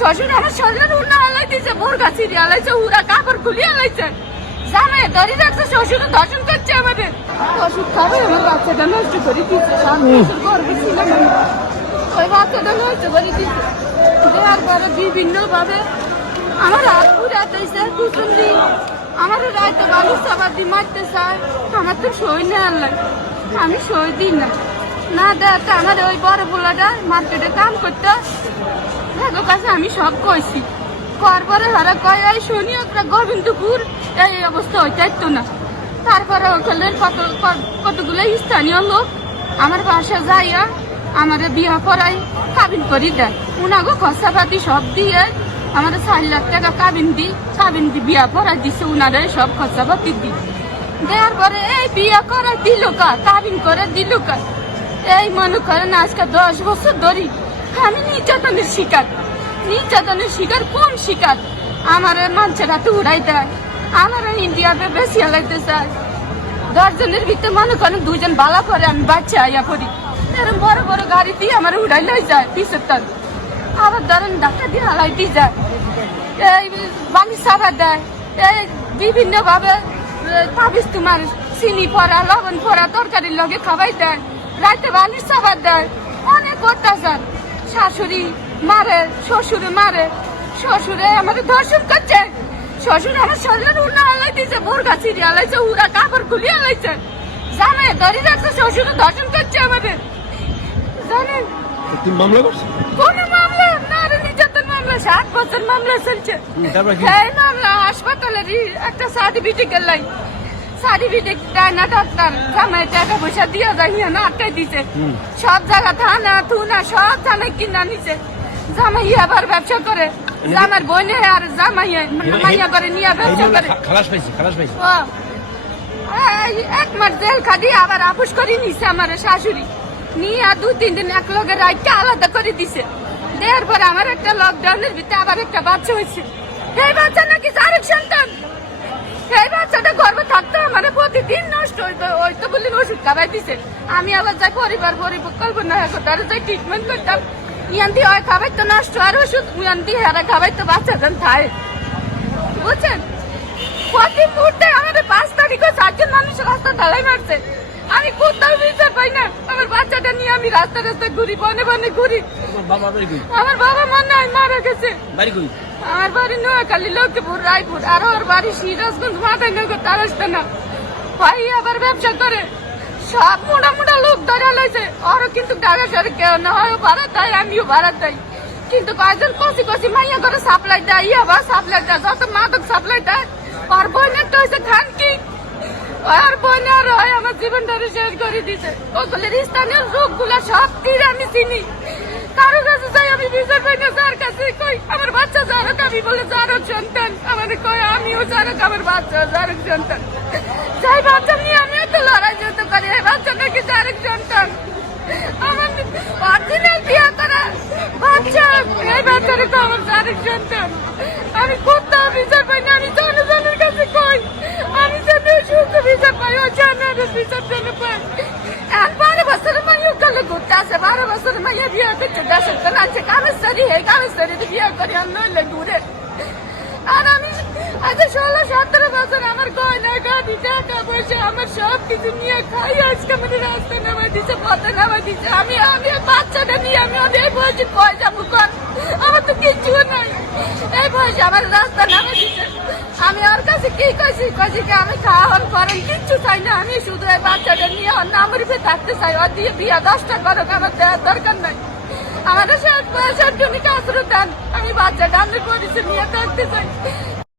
শ্বশুর আমার শরীরের উন্না আলাই দিয়েছে, বোরগা ছিঁড়ে আলাইছে, উড়া কাপড় খুলিয়ে আলাইছে, জামাই ধরে রাখছে, শ্বশুর দর্শন করছে আমাদের। ওষুধ খাবে আমার বাচ্চাটা নষ্ট করে দিচ্ছে, 7 বছর গর্ভে ছিলাম আমি, ওই বাচ্চাটা নষ্ট করে দিচ্ছে। দেওয়ার পরে বিভিন্ন ভাবে আমার হাত পুড়ে দিয়েছে, কুচুন্দি আমার রাইতে বালু চাপার দিয়ে মারতে চায়, আমার তো সই নেই আনলাই, আমি সই দিই না। না দেখাতে আমার ওই বড় পোলাটা মার্কেটে কাম করতো, তাদের কাছে আমি সব কইছি, কর পরে হারা কয় এই শুনি একটা গোবিন্দপুর এই অবস্থা হইতো না। তারপরে ওখানে কতগুলো স্থানীয় লোক আমার বাসা যাইয়া আমার বিয়া করাই কাবিন করি দেয়, উনাগো খরচাপাতি সব দিয়ে আমার 4 লাখ টাকা কাবিন দি বিয়া করাই দিছে, উনারে সব খরচাপাতি দি দেওয়ার পরে এই বিয়া করাই দিল কা, কাবিন করে দিল কা, এই মনে করেন আজকে 10 বছর ধরি আমি নির্যাতনের শিকার। কোন শিকার? আমার মানুষের হাতে উড়াই দেয়, আমার ইন্ডিয়াতে বেশি লাইতে চায়। 10 জনের ভিতরে মনে করেন 2 জন বালা করে, আমি বাচ্চা আইয়া পড়ি, এরকম বড় বড় গাড়ি দিয়ে আমার উড়াই লাই যায় পিছের তার, আবার ধরেন ধাক্কা দিয়ে হালাই দিয়ে যায়, এই বালি সাবা দেয়, এই বিভিন্ন ভাবে তাবিজ তোমার চিনি পরা লবণ পরা তরকারির লগে খাবাই দেয়, রাতে বালির সাবা দেয়, অনেক অত্যাচার। শাশুড়ি মারে, শ্বশুরে মারে, শ্বশুরে আমাদের ধর্ষণ করছে, শ্বশুর আমার শরীরের উন্না আলাই দিয়েছে, বোরগা ছিঁড়ে আলাইছে, উড়া কাপড় খুলিয়ে আলাইছে, জামাই ধরে রাখছে, শ্বশুরে ধর্ষণ করছে আমাদের। জানেন মামলা করছে? কোন মামলা? নারী নির্যাতন মামলা, 7 বছর মামলা চলছে। এই মামলা হাসপাতালেরই একটা সার্টিফিকেট লাই, সার্টিফিকেট দেয় না ডাক্তার, জামাই টাকা পয়সা দিয়ে যায় না আটকাই দিছে, সব জায়গা থানা থুনা সব জানাই কিনা নিছে। জামাই আবার ব্যবসা করে, জামার বোনে আর জামাই মাইয়া করে নিয়ে ব্যবসা করে। খালাস পাইছি। 1 মাস জেল খাদি আবার আপোষ করে নিছে আমার শাশুড়ি, নিয়ে 2-3 দিন এক লগে রাইতে আলাদা করে দিছে। দেওয়ার পরে আমার একটা লকডাউনের ভিতরে আবার একটা বাচ্চা হয়েছে, এই বাচ্চা নাকি আরেক সন্তান, এই বাচ্চাটা গর্ভে থাকতো আমার প্রতিদিন নষ্ট হইতো বলে ওষুধ খাওয়াই দিছে। আমি আবার যাই পরিবার পরিকল্পনা তারা যাই ট্রিটমেন্ট করতাম, ইয়ান দিয়ে হয় খাবাই তো নষ্ট আর ওষুধ, ইয়ান দিয়ে হেরা খাবাই তো বাচ্চা যান থায়, বুঝছেন? প্রতি মুহূর্তে আমাদের 5 তারিখে 4 জন মানুষ রাস্তা ঢালাই মারছে, আমি কোথাও বিচার পাই না। আমার বাচ্চাটা নিয়ে আমি রাস্তায় ঘুরি, বনে ঘুরি। আমার বাবা মারা গেছে। আমার বাড়ি নোয়াখালী, লক্ষ্মীপুর, রায়পুর, আর ওর বাড়ি সিরাজগঞ্জ, মাথানগর, তারাস্তানা। ভাই আবার ব্যবসা করে, সব মোটা লোক ধরে লইছে, ওরও কিন্তু ঢাকা শহরে কেউ না হয় ভাড়া দেয়, আমিও ভাড়া দেয়, কিন্তু কয়েকজন কষি মাইয়া করে সাপ্লাই দেয়, সাপ্লাই দেয়, যত মাদক সাপ্লাই দেয়। ওর বোনের তো হয়েছে খানকি, আর বোনের হয় আমার জীবনটারে শেষ করে দিছে। ওগুলোর স্থানীয় রোগগুলা সব তীর আমি চিনি, কারো কাছে যাই আমি বিচার পাই না, যার কাছে কই আমার বাচ্চা যারক, আমি বলে যারক সন্তান, আমাদের কয় আমিও যারক, আমার বাচ্চা যারক সন্তান, যাই বাচ্চা নিয়ে আমি এত লড়াই যত করি, এই বাচ্চা নাকি যারক সন্তান, আমার অরিজিনাল বিয়া করা বাচ্চা, এই বাচ্চারা তো আমার যারক সন্তান। আমি কোথাও বিচার পাই না, আমি জনগণের কাছে কই আমি যেন সুস্থ বিচার পাই, ও জানার বিচার যেন পাই। 12 বছরের মাইয়া গেলে ঘুরতে আসে, 12 বছরের মাইয়া বিয়ে করছে, দেশের তো আছে কামেশ্বরী, হে কামেশ্বরী বিয়ে করে নইলে দূরে। আর আমি আজ 16-17 বছর আমার গয়না গাড়ি টাকা পয়সা আমার সব কিছু নিয়ে খাই, আজকে আমার রাস্তা নামা দিচ্ছে, পথে নামা দিচ্ছে। আমি বাচ্চাটা নিয়ে আমি ওদের বয়সে কয় যাবো, আমার তো কিচ্ছু নাই, এই বয়সে আমার রাস্তা নামা দিচ্ছে। আমি ওর কাছে কি কইছি কি আমি খাওয়ান করেন কিচ্ছু চাই না, আমি শুধু এই বাচ্চাটা নিয়ে ওর নামের উপরে থাকতে চাই, ওর দিয়ে বিয়া 10টা করুক, আমার দেওয়ার দরকার নাই। আমাদের 60 বয়সের জমিকে আশ্রয় দেন, আমি বাচ্চাটা আমি পরিচয় নিয়ে থাকতে চাই।